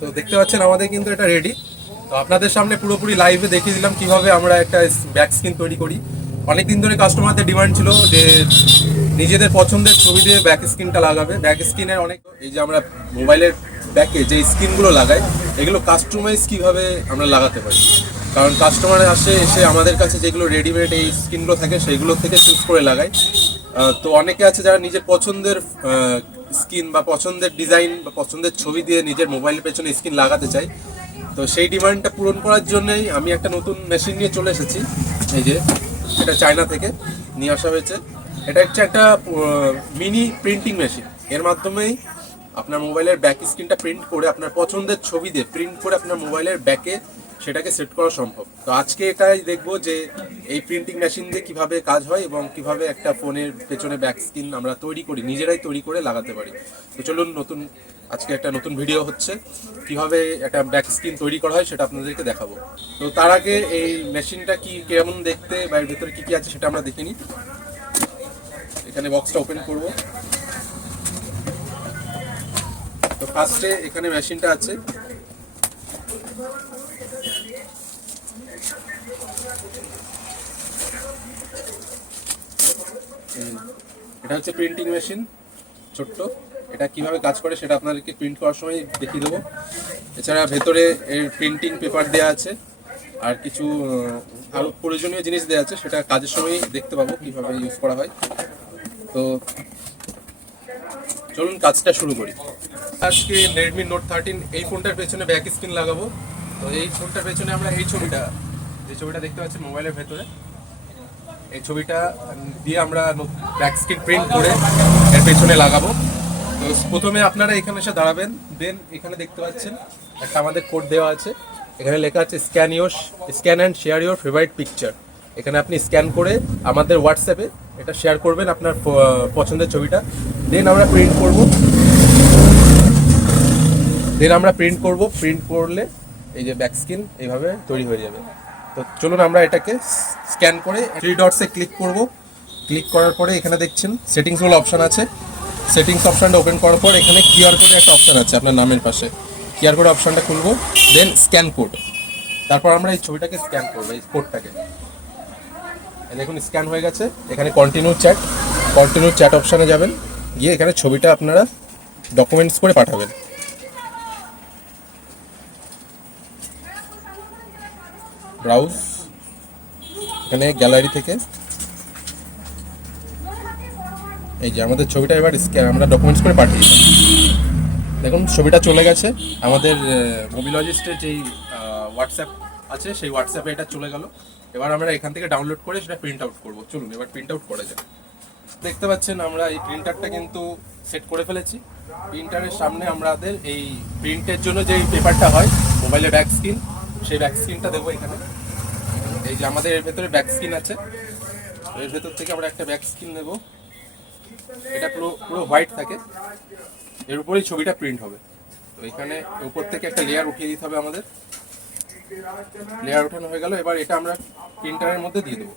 তো দেখতে পাচ্ছেন আমাদের কিন্তু এটা রেডি। তো আপনাদের সামনে পুরোপুরি লাইভে দেখিয়ে দিলাম কিভাবে আমরা একটা ব্যাক স্ক্রিন তৈরি করি। অনেকদিন ধরে কাস্টমারদের ডিমান্ড ছিল যে নিজেদের পছন্দের ছবি দিয়ে ব্যাক স্ক্রিনটা লাগাবে। ব্যাক স্ক্রিনের অনেক এই যে আমরা মোবাইলের ব্যাকে যে স্ক্রিনগুলো লাগাই এগুলো কাস্টমাইজ কিভাবে আমরা লাগাতে পারি, কারণ কাস্টমার এসে আমাদের কাছে যেগুলো রেডিমেড এই স্ক্রিনগুলো থাকে সেইগুলো থেকে চুজ করে লাগায়। তো অনেকে আছে যারা নিজের পছন্দের স্ক্রিন বা পছন্দের ডিজাইন বা পছন্দের ছবি দিয়ে নিজের মোবাইলের পেছনে স্ক্রিন লাগাতে চাই। তো সেই ডিমান্ডটা পূরণ করার জন্যই আমি একটা নতুন মেশিন নিয়ে চলে এসেছি। এই যে এটা চায়না থেকে নিয়ে আসা হয়েছে। এটা হচ্ছে একটা মিনি প্রিন্টিং মেশিন। এর মাধ্যমেই আপনার মোবাইলের ব্যাক স্ক্রিনটা প্রিন্ট করে আপনার পছন্দের ছবি দিয়ে প্রিন্ট করে আপনার মোবাইলের ব্যাকে সেটাকে সেট করা সম্ভব। তো আজকে এটাই দেখবো যে এই প্রিন্টিং মেশিন দিয়ে কিভাবে কাজ হয় এবং কিভাবে একটা ফোনের পেছনে ব্যাক স্ক্রিন আমরা নিজেরাই তৈরি করে লাগাতে পারি। তো চলুন আজকে একটা নতুন ভিডিও হচ্ছে কিভাবে একটা ব্যাক স্ক্রিন তৈরি করা হয় সেটা আপনাদেরকে দেখাবো। তো তার আগে এই মেশিনটা কেমন দেখতে বা এর ভেতরে কি আছে সেটা আমরা দেখে নিই। এখানে বক্সটা ওপেন করব। তো ফার্স্টে এখানে মেশিনটা আছে। এটা হচ্ছে প্রিন্টিং মেশিন ছোট্ট। এটা কিভাবে কাজ করে সেটা আপনাদেরকে প্রিন্ট করার সময় দেখিয়ে দেবো। এছাড়া ভেতরে এর প্রিন্টিং পেপার দেওয়া আছে আর কিছু আরও প্রয়োজনীয় জিনিস দেওয়া আছে, সেটা কাজের সময় দেখতে পাবো কিভাবে ইউজ করা হয়। তো চলুন কাজটা শুরু করি। আজকে রেডমি নোট 13 এই ফোনটার পেছনে ব্যাক স্ক্রিন লাগাবো। তো এই ফোনটার পেছনে আমরা যে ছবিটা দেখতে পাচ্ছি মোবাইলের ভেতরে, এই ছবিটা দিয়ে আমরা ব্যাক স্ক্রিন প্রিন্ট করে এর পেছনে লাগাবো। তো প্রথমে আপনারা এখানে এসে দাঁড়াবেন। দেন এখানে দেখতে পাচ্ছেন একটা আমাদের কোড দেওয়া আছে। এখানে লেখা আছে scan and share your favourite picture. এখানে আপনি স্ক্যান করে আমাদের হোয়াটসঅ্যাপে এটা শেয়ার করবেন আপনার পছন্দের ছবিটা। দেন আমরা প্রিন্ট করব। প্রিন্ট করলে এই যে ব্যাক স্ক্রিন এইভাবে তৈরি হয়ে যাবে। তো চলুন আমরা এটাকে স্ক্যান করে 3 ডটসে ক্লিক করব। ক্লিক করার পরে এখানে দেখছেন সেটিংস বলে অপশান আছে। সেটিংস অপশানটা ওপেন করার পর এখানে কিউআর কোডের একটা অপশান আছে আপনার নামের পাশে। কিউআর কোড অপশানটা খুলবো, দেন স্ক্যান কোড। তারপর আমরা এই ছবিটাকে স্ক্যান করবো, এই কোডটাকে। দেখুন স্ক্যান হয়ে গেছে। এখানে কন্টিনিউ চ্যাট অপশানে যাবেন, গিয়ে এখানে ছবিটা আপনারা ডকুমেন্টস করে পাঠাবেন। ব্রাউজ, এখানে গ্যালারি থেকে এই যে আমাদের ছবিটা এবার আমরা ডকুমেন্টস করে পাঠিয়ে দিলাম। দেখুন ছবিটা চলে গেছে আমাদের মোবিলজিস্টের যেই হোয়াটসঅ্যাপ আছে সেই হোয়াটসঅ্যাপে এটা চলে গেল। এবার আমরা এখান থেকে ডাউনলোড করে সেটা প্রিন্ট আউট করবো। চলুন এবার প্রিন্ট আউট করা যাক। দেখতে পাচ্ছেন আমরা এই প্রিন্টারটা কিন্তু সেট করে ফেলেছি। প্রিন্টারের সামনে আমাদের এই প্রিন্টের জন্য যেই পেপারটা হয় মোবাইলের ব্যাক স্ক্রিন, সেই ব্যাক স্ক্রিনটা দেবো এখানে। এই যে আমাদের এর ভেতরে ব্যাক স্ক্রিন আছে, এর ভেতর থেকে আমরা একটা ব্যাক স্ক্রিন নেব। এটা পুরো হোয়াইট থাকে, এর উপরেই ছবিটা প্রিন্ট হবে। তো এখানে উপর থেকে একটা লেয়ার উঠিয়ে দিতে হবে আমাদের। লেয়ার উঠানো হয়ে গেল। এবার এটা আমরা প্রিন্টারের মধ্যে দিয়ে দেবো।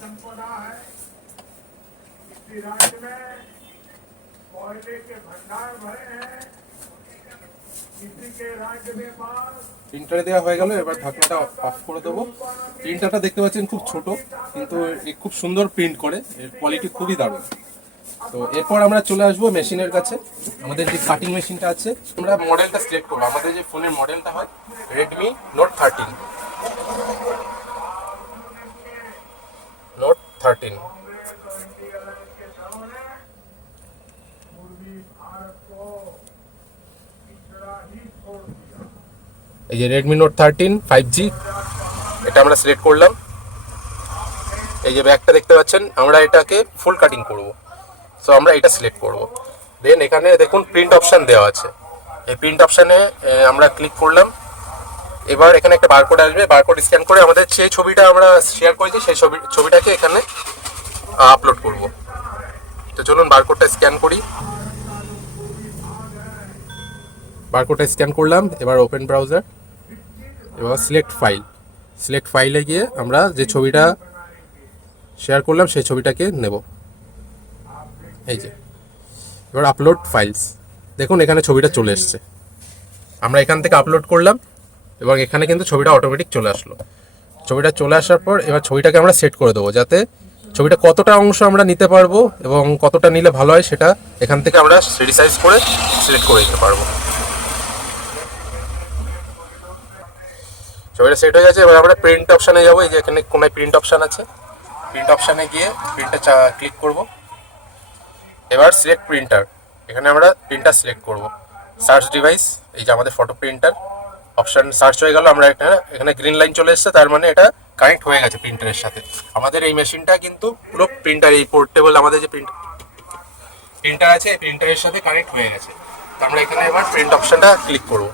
প্রিন্টারে দেওয়া হয়ে গেল। এবার ঢাকনাটা অফ করে দেবো। প্রিন্টারটা দেখতে পাচ্ছেন খুব ছোট, কিন্তু খুব সুন্দর প্রিন্ট করে, এর কোয়ালিটি খুবই দারুণ। তো এরপর আমরা চলে আসবো মেশিনের কাছে। আমাদের যে কাটিং মেশিনটা আছে আমরা মডেলটা সিলেক্ট করবো। আমাদের যে ফোনের মডেলটা হয় রেডমি নোট 13। এই যে রেডমি নোট 13 5G, এটা আমরা সিলেক্ট করলাম। এই যে ব্যাগটা দেখতে পাচ্ছেন, আমরা এটাকে ফুল কাটিং করব। সো আমরা এটা সিলেক্ট করব। দেন এখানে দেখুন প্রিন্ট অপশান দেওয়া আছে। এই প্রিন্ট অপশানে আমরা ক্লিক করলাম। এবার এখানে একটা বারকোড আসবে। বারকোড স্ক্যান করে আমাদের সেই ছবিটা আমরা শেয়ার করেছি সেই ছবিটাকে এখানে আপলোড করব। তো চলুন বারকোডটা স্ক্যান করি। বারকোডটা স্ক্যান করলাম। এবার ওপেন ব্রাউজার, এবার সিলেক্ট ফাইলে গিয়ে আমরা যে ছবিটা শেয়ার করলাম সেই ছবিটাকে নেব। এই যে এবার আপলোড ফাইলস, দেখুন এখানে ছবিটা চলে এসছে। আমরা এখান থেকে আপলোড করলাম এবং এখানে কিন্তু ছবিটা অটোমেটিক চলে আসলো। ছবিটা চলে আসার পর এবার ছবিটাকে আমরা সেট করে দেবো, যাতে ছবিটা কতটা অংশ আমরা নিতে পারবো এবং কতটা নিলে ভালো হয় সেটা এখান থেকে আমরা রিসাইজ করে সিলেক্ট করে দিতে পারবো। ছবিটা সেট হয়ে গেছে। এবার আমরা প্রিন্ট অপশানে যাবো। এই যে এখানে কোনায় প্রিন্ট অপশান আছে, প্রিন্ট অপশানে গিয়ে প্রিন্টটা ক্লিক করব। এবার সিলেক্ট প্রিন্টার, এখানে আমরা প্রিন্টার সিলেক্ট করব। সার্চ ডিভাইস, এই যে আমাদের ফটো প্রিন্টার অপশান সার্চ হয়ে গেল। আমরা এখানে গ্রিন লাইন চলে এসেছে, তার মানে এটা কানেক্ট হয়ে গেছে প্রিন্টারের সাথে। আমাদের এই মেশিনটা কিন্তু পুরো প্রিন্টার, এই পোর্টেবল আমাদের যে প্রিন্টার আছে এই প্রিন্টারের সাথে কানেক্ট হয়ে গেছে। তো আমরা এখানে এবার প্রিন্ট অপশানটা ক্লিক করব।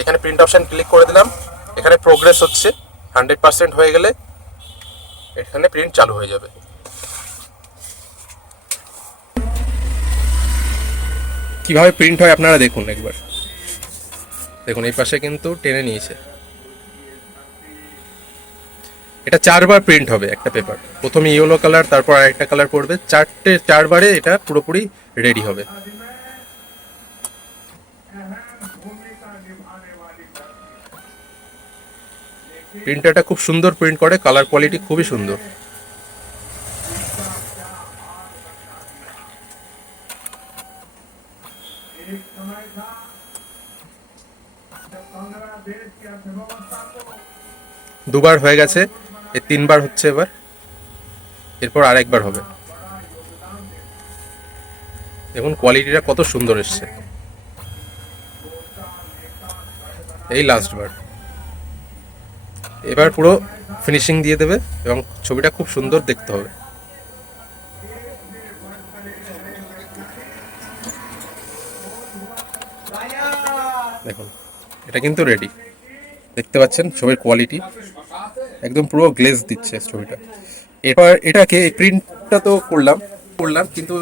এখানে প্রিন্ট অপশান ক্লিক করে দিলাম। এখানে প্রোগ্রেস হচ্ছে, 100% হয়ে গেলে এখানে প্রিন্ট চালু হয়ে যাবে। কিভাবে প্রিন্ট হয় আপনারা দেখুন একবার। দেখুন এই পাশে কিন্তু টেনে নিয়েছে। এটা 4 বার প্রিন্ট হবে একটা পেপার। প্রথমে ইয়েলো কালার, তারপর আরেকটা কালার পড়বে, 4 বারে এটা পুরোপুরি রেডি হবে। প্রিন্টারটা খুব সুন্দর প্রিন্ট করে, কালার কোয়ালিটি খুবই সুন্দর। দুবার হয়ে গেছে, এই 3 বার হচ্ছে এবার, এরপর আরেকবার হবে। দেখুন কোয়ালিটিটা কত সুন্দর এসছে। এই লাস্ট বার, এবার পুরো ফিনিশিং দিয়ে দেবে এবং ছবিটা খুব সুন্দর দেখতে হবে। দেখুন এটা কিন্তু রেডি, দেখতে পাচ্ছেন ছবির কোয়ালিটি একদম পুরো গ্লেজ দিচ্ছে ছবিটা। এরপর এটাকে প্রিন্টটা তো করলাম কিন্তু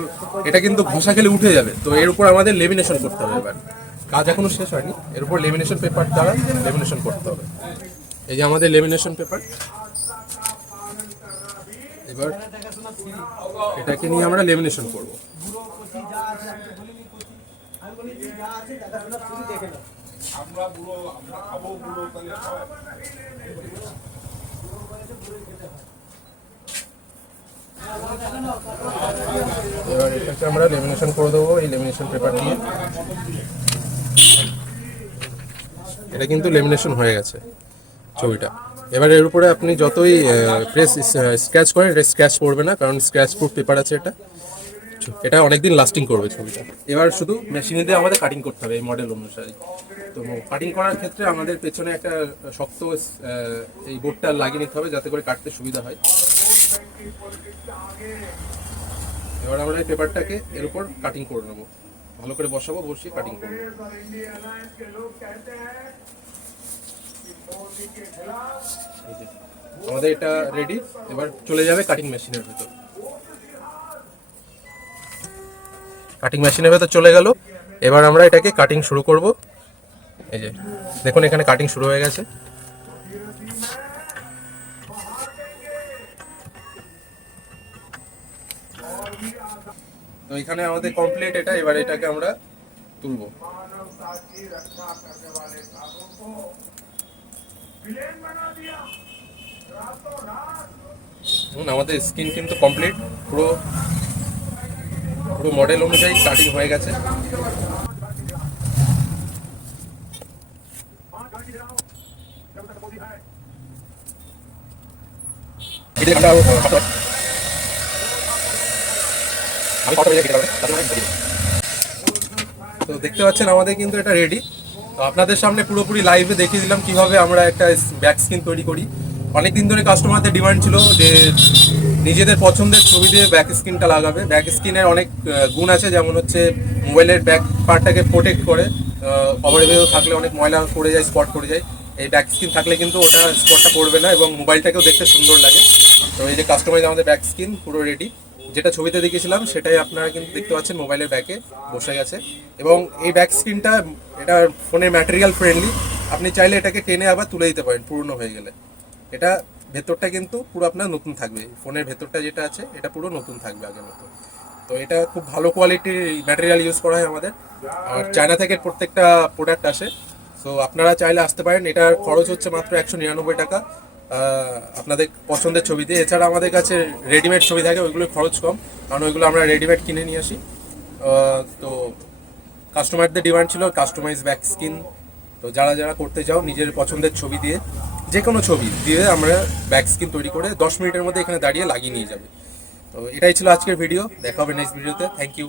এটা কিন্তু ঘষা খেলে উঠে যাবে। তো এর উপর আমাদের লেমিনেশন করতে হবে। এবার কাজ এখনো শেষ হয়নি, এর উপর লেমিনেশন পেপার দ্বারা লেমিনেশন করতে হবে। এই যে আমাদের লেমিনেশন পেপার, এবার এটাকে নিয়ে আমরা লেমিনেশন করব। এবার এটাকে আমরা লেমিনেশন করে দেবো এই লেমিনেশন পেপার দিয়ে। এটা কিন্তু লেমিনেশন হয়ে গেছে ছবিটা। এবার এর উপরে আপনি যতই প্রেস স্ক্র্যাচ করেন, এটা স্ক্র্যাচ পড়বে না, কারণ স্ক্র্যাচ প্রুফ পেপার আছে এটা। এটা অনেকদিন লাস্টিং করবে ছবিটা। এবার শুধু মেশিনে দিয়ে আমাদের কাটিং করতে হবে এই মডেল অনুসারে। তো কাটিং করার ক্ষেত্রে আমাদের পেছনে একটা শক্ত এই বোর্ডটা লাগিয়ে নিতে হবে, যাতে করে কাটতে সুবিধা হয়। এবার আমরা এই পেপারটাকে এর উপর কাটিং করে নেবো, ভালো করে বসাবো, বসিয়ে কাটিং করবো। আমাদের এটা রেডি, এবার চলে যাবে কাটিং মেশিনের ভেতর। কাটিং মেশিনের ভেতর চলে গেল। এবার আমরা এটাকে কাটিং শুরু করব। এই যে দেখুন এখানে কাটিং শুরু হয়ে গেছে। তো এখানে আমাদের কমপ্লিট এটা। এবার এটাকে আমরা তুলব। আমাদের স্কিন কিন্তু কমপ্লিট, পুরো মডেল অনুযায়ী কাটিং হয়ে গেছে। তো দেখতে পাচ্ছেন আমাদের কিন্তু এটা রেডি। তো আপনাদের সামনে পুরোপুরি লাইভে দেখিয়ে দিলাম কিভাবে আমরা একটা ব্যাক স্ক্রিন তৈরি করি। অনেক দিন ধরে কাস্টমারদের ডিমান্ড ছিল যে নিজেদের পছন্দের ছবি দিয়ে ব্যাক স্ক্রিনটা লাগাবে। ব্যাক স্ক্রিনের অনেক গুণ আছে, যেমন হচ্ছে মোবাইলের ব্যাক পার্টটাকে প্রোটেক্ট করে। কভারেজেও থাকলে অনেক ময়লা পড়ে যায়, স্পট পড়ে যায়। এই ব্যাক স্ক্রিন থাকলে কিন্তু ওটা স্পটটা পড়বে না এবং মোবাইলটাকেও দেখতে সুন্দর লাগে। তো এই যে কাস্টমাইজ আমাদের ব্যাক স্ক্রিন পুরো রেডি, যেটা ছবিতে দেখিয়েছিলাম সেটাই আপনারা কিন্তু দেখতে পাচ্ছেন মোবাইলের ব্যাকে বসে গেছে। এবং এই ব্যাক স্ক্রিনটা এটা ফোনের ম্যাটেরিয়াল ফ্রেন্ডলি, আপনি চাইলে এটাকে টেনে আবার তুলে দিতে পারেন পুরনো হয়ে গেলে। এটা ভেতরটা কিন্তু পুরো আপনার নতুন থাকবে, ফোনের ভেতরটা যেটা আছে এটা পুরো নতুন থাকবে আগের মতো। তো এটা খুব ভালো কোয়ালিটির ম্যাটেরিয়াল ইউজ করা হয় আমাদের, আর চায়না থেকে প্রত্যেকটা প্রোডাক্ট আসে। সো আপনারা চাইলে আসতে পারেন। এটার খরচ হচ্ছে মাত্র 199 টাকা আপনাদের পছন্দের ছবি দিয়ে। এছাড়া আমাদের কাছে রেডিমেড ছবি থাকে, ওইগুলোর খরচ কম, কারণ ওইগুলো আমরা রেডিমেড কিনে নিয়ে আসি। তো কাস্টমারদের ডিমান্ড ছিল কাস্টমাইজ ব্যাক স্কিন। তো যারা যারা করতে চাও নিজের পছন্দের ছবি দিয়ে, যে কোনো ছবি দিয়ে আমরা ব্যাক স্কিন তৈরি করে 10 মিনিটের মধ্যে এখানে দাঁড়িয়ে লাগিয়ে নিয়ে যাবে। তো এটাই ছিল আজকের ভিডিও, দেখা হবে নেক্সট ভিডিওতে। Thank you.